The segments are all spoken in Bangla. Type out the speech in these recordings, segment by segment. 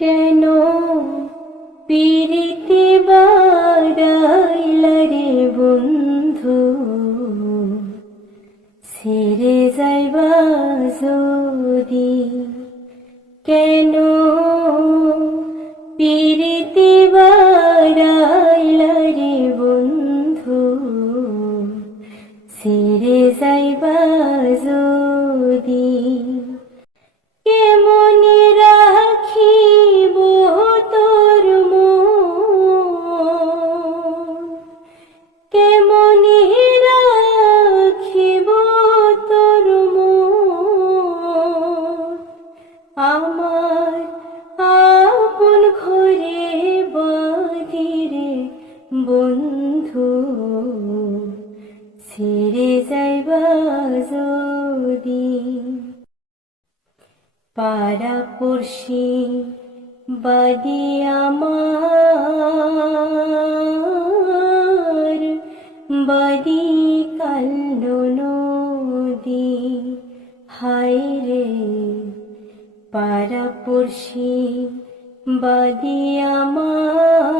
কেন পিরিতি বাড়াইলা রে বন্ধু, ছেড়ে যাইবা যদি। কেন পিরিতি বাড়াইলা রে বন্ধু, ছেড়ে যাইবা যদি। কেমনি রাখিব তোর মন, কেমনি রাখিব তোর মন, আমার আপন ঘরে বাঁধিরে বন্ধু, ছেড়ে যাইবা যদি। পাড়াপড়শি বাদি আমার, বাদি কান্দ নদী, হায় রে। পাড়াপড়শি বাদি আমার,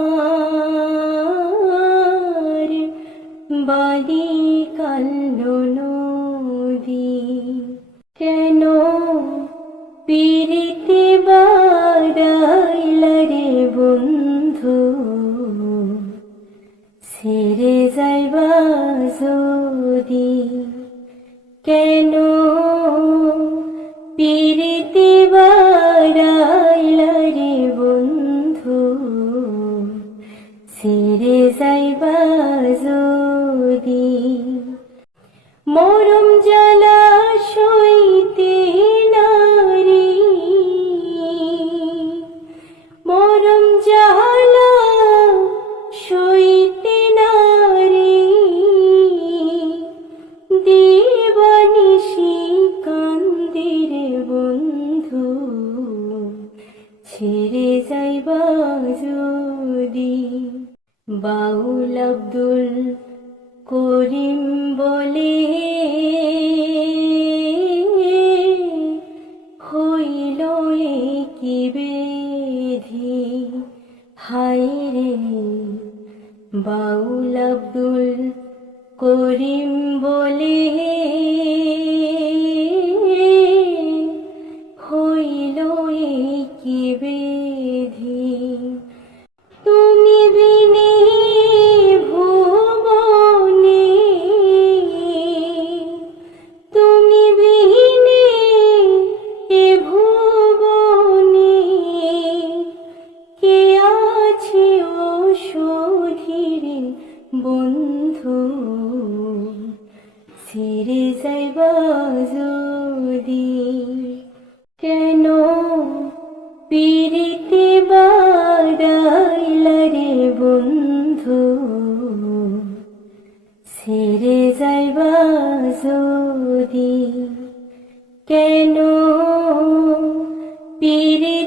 বাদি কান্দ নদী। কেন পিরিতি বাড়াইলা রে বন্ধু, ছেড়ে যাইবা যদি। কেন পিরিতি বাড়াইলা রে বন্ধু, ছেড়ে যাইবা যদি। মরম জ্বালা সইতে নারী, মরম জ্বালা সইতে নারী, দিবানিশি কান্দি রে বন্ধু, ছেড়ে যাইবা যদি। বাউল আব্দুল করিম বলে হইল কি বেধি, হায় রে। বাউল আব্দুল করিম বলে হইল কি বেধি। তুমি বিনে ভুবনে, তুমি বিনে এ ভুবনে, কে আছে ও সধীরে বন্ধু, ছেড়ে যাইবা যদি। কেন পিরিতি বাড়াইলা রে বন্ধু, ছেড়ে যাইবা যদি। কেন পিরিতি